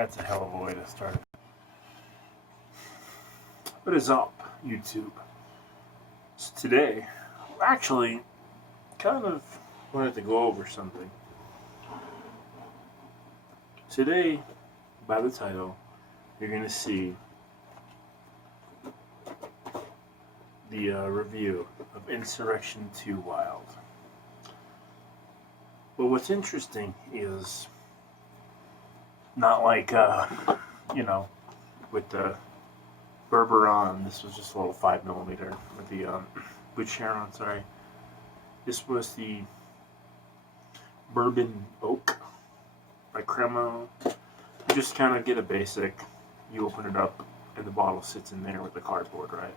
That's a hell of a way to start. What is up, YouTube? So today, actually, kind of wanted to go over something. Today, by the title, you're going to see the review of Insurrection 2 Wild. But what's interesting is not like, with the Berberon, this was just a little 5mm with the Boucheron, sorry. This was the Bourbon Oak by Cremo. You just kind of get a basic, you open it up, and the bottle sits in there with the cardboard, right?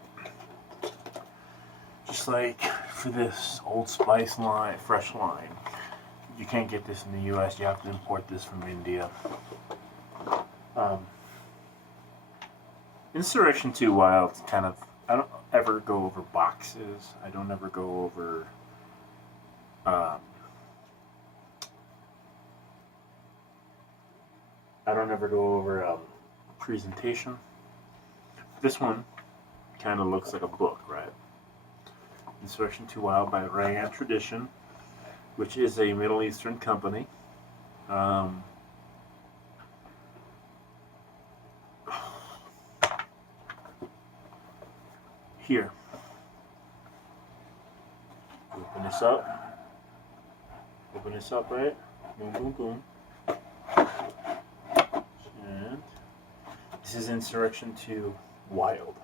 Just like for this Old Spice line, fresh line, you can't get this in the US, you have to import this from India. Insurrection 2 Wild, kind of, I don't ever go over boxes, I don't ever go over presentation. This one kind of looks like a book, right? Insurrection 2 Wild by Rayan Tradition, which is a Middle Eastern company. Here, open this up, right? Boom, boom, boom. And this is Insurrection 2 Wild.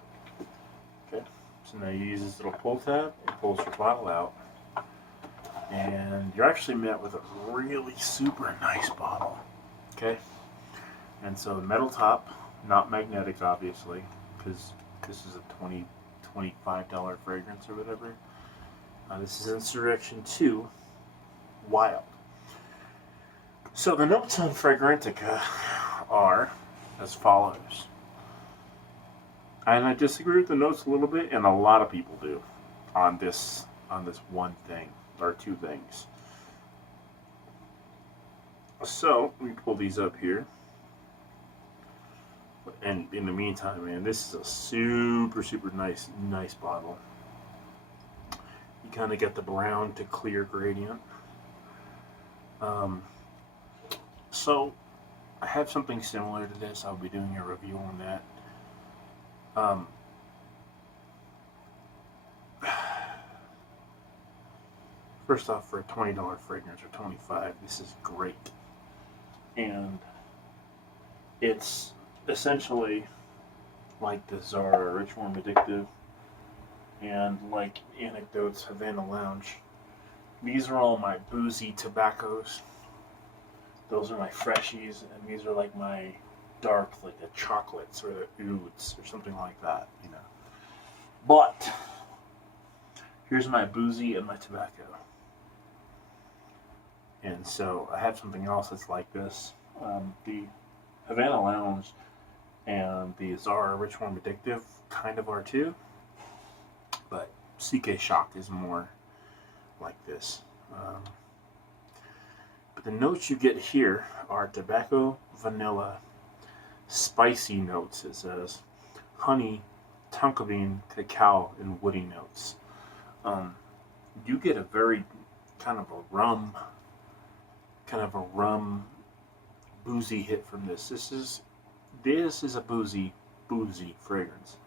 Okay, so now you use this little pull tab, it pulls your bottle out, and you're actually met with a really super nice bottle. Okay, and so the metal top, not magnetic, obviously, because this is a $25 fragrance or whatever. This is Insurrection 2 Wild. So the notes on Fragrantica are as follows. And I disagree with the notes a little bit, and a lot of people do on this one thing, or two things. So we pull these up here. And in the meantime, man, this is a super, super nice bottle. You kind of get the brown to clear gradient. So I have something similar to this. I'll be doing a review on that. First off, for a $20 fragrance or $25, this is great. And it's essentially like the Zara Rich Warm Addictive and like Anecdotes Havana Lounge. These are all my boozy tobaccos. Those are my freshies, and these are like my dark, like the chocolates or the ouds or something like that, you know. But here's my boozy and my tobacco. And so I have something else that's like this. The Havana Lounge and the Zara Rich Warm Addictive kind of are too, but CK Shock is more like this. But the notes you get here are tobacco, vanilla, spicy notes, it says, honey, tonka bean, cacao, and woody notes. You get a very kind of a rum boozy hit from this. This is a boozy fragrance.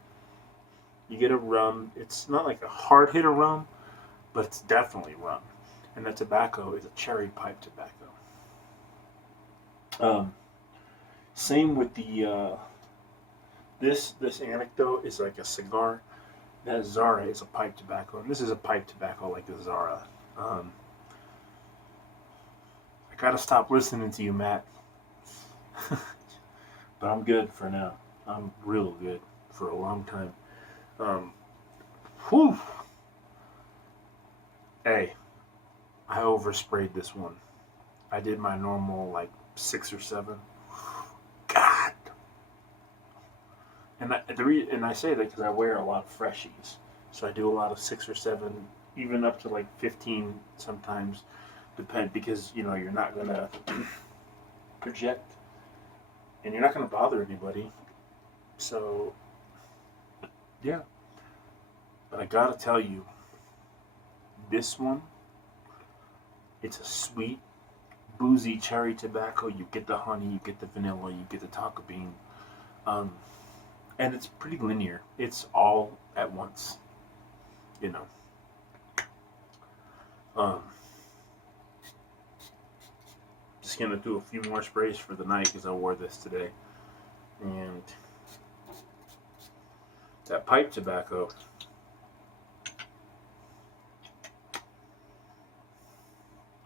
You get a rum. It's not like a hard hit of rum, but it's definitely rum. And the tobacco is a cherry pipe tobacco. Same with the this Anecdote is like a cigar. That Zara is a pipe tobacco, and this is a pipe tobacco like the Zara. I gotta stop listening to you, Matt. But I'm good for now. I'm real good for a long time. Whew. Hey, I oversprayed this one. I did my normal like 6 or 7. God. And I say that because I wear a lot of freshies, so I do a lot of 6 or 7, even up to like 15 sometimes. Because you're not gonna project and you're not going to bother anybody. So, yeah. But I gotta tell you, this one, it's a sweet, boozy cherry tobacco. You get the honey, you get the vanilla, you get the tonka bean. Um, and it's pretty linear. It's all at once, you know. Um, just gonna do a few more sprays for the night because I wore this today. And that pipe tobacco,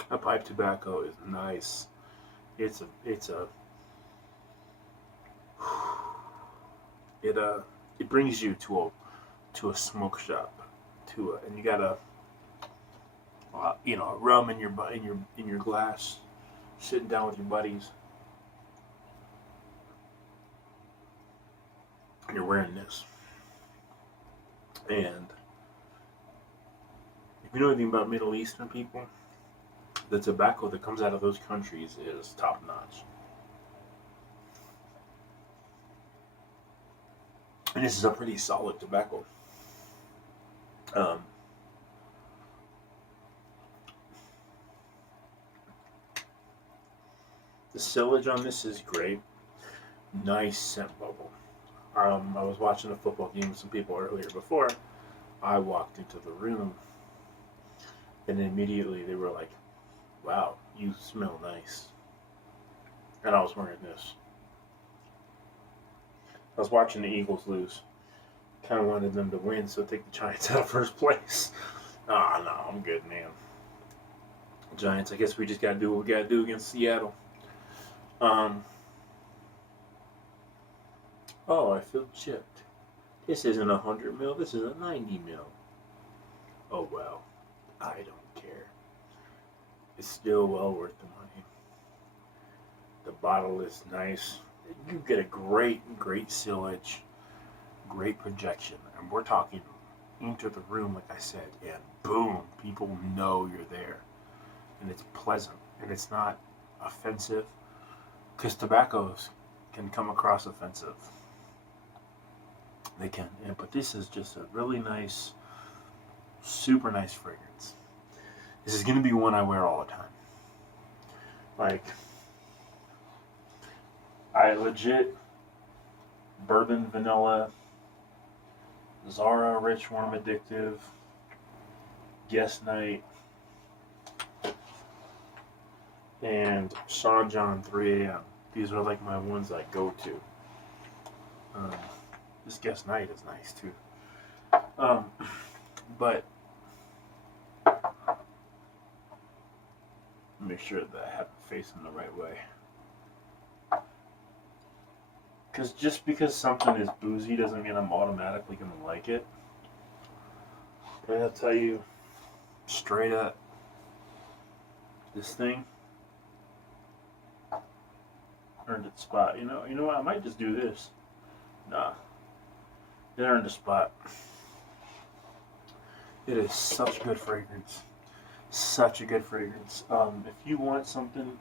that pipe tobacco is nice. It's a it brings you to a smoke shop, and you got a rum in your glass, sitting down with your buddies, and you're wearing this. And if you know anything about Middle Eastern people, the tobacco that comes out of those countries is top notch. And this is a pretty solid tobacco. Um, the sillage on this is great. Nice scent bubble. I was watching a football game with some people earlier before I walked into the room, and immediately they were like, "Wow, you smell nice." And I was wearing this. I was watching the Eagles lose. Kind of wanted them to win, so take the Giants out of first place. Ah, no, I'm good, man. Giants, I guess we just got to do what we got to do against Seattle. Oh, I feel chipped. This isn't 100 mil, this is a 90 mil. Oh, well, I don't care. It's still well worth the money. The bottle is nice. You get a great sillage, great projection. And we're talking into the room, like I said, and boom, people know you're there. And it's pleasant, and it's not offensive, because tobaccos can come across offensive. They can, but this is just a really nice, super nice fragrance. This is going to be one I wear all the time. Like, I legit bourbon vanilla, Zara rich warm addictive, guest night, and Sean John 3 a.m. These are like my ones I go to. This guest night is nice too. But make sure that I have it facing the right way. Because just because something is boozy doesn't mean I'm automatically going to like it. And I'll tell you straight up, this thing earned its spot. You know what? I might just do this. Nah. It earned a spot. It is such good fragrance. Such a good fragrance. If you want something,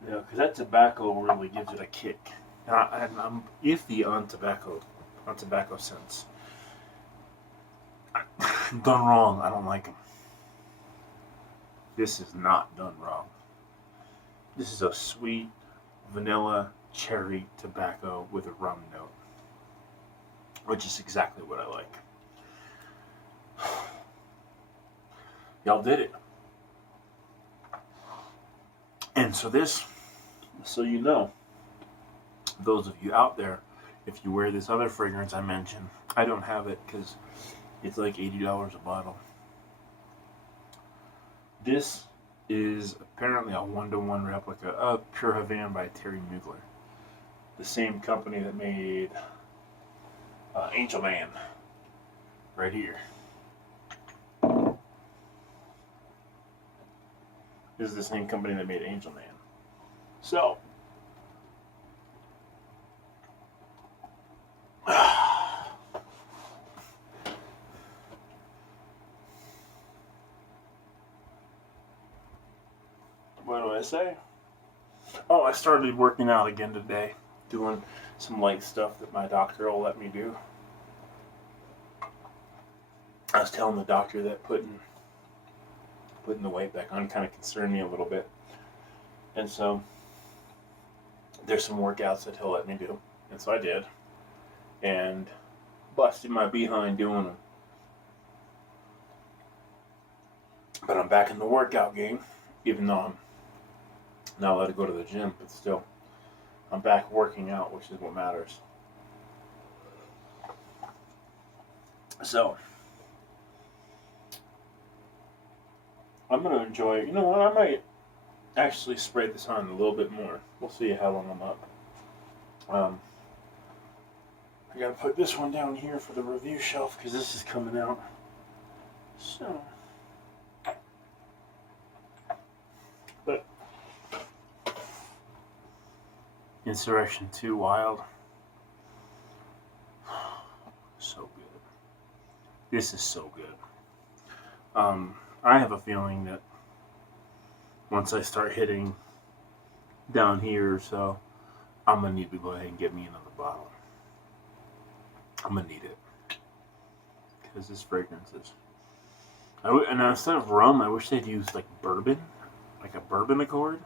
because that tobacco really gives it a kick. And I'm iffy on tobacco scents. Done wrong, I don't like them. This is not done wrong. This is a sweet vanilla cherry tobacco with a rum note, which is exactly what I like. Y'all did it. And so this, so you know, those of you out there, if you wear this other fragrance I mentioned, I don't have it because it's like $80 a bottle. This is apparently a 1-to-1 replica of Pure Havana by Terry Mugler, the same company that made Angel Man, right here. This is the same company that made Angel Man. So, what do I say? Oh, I started working out again today. doing some light stuff that my doctor will let me do. I was telling the doctor that putting the weight back on kind of concerned me a little bit. And so there's some workouts that he'll let me do. And so I did. And busted my behind doing them. But I'm back in the workout game, even though I'm not allowed to go to the gym, but still, I'm back working out, which is what matters. So, I'm going to enjoy it. You know what? I might actually spray this on a little bit more. We'll see how long I'm up. I got to put this one down here for the review shelf because this is coming out. So, but Insurrection 2 Wild. So good. This is so good. I have a feeling that once I start hitting down here or so, I'm going to need to go ahead and get me another bottle. I'm going to need it. Because this fragrance is... And instead of rum, I wish they'd use like bourbon. Like a bourbon accord.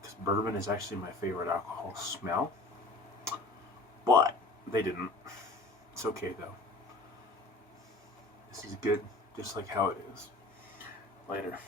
Because bourbon is actually my favorite alcohol smell. But they didn't. It's okay though. This is good, just like how it is. Later.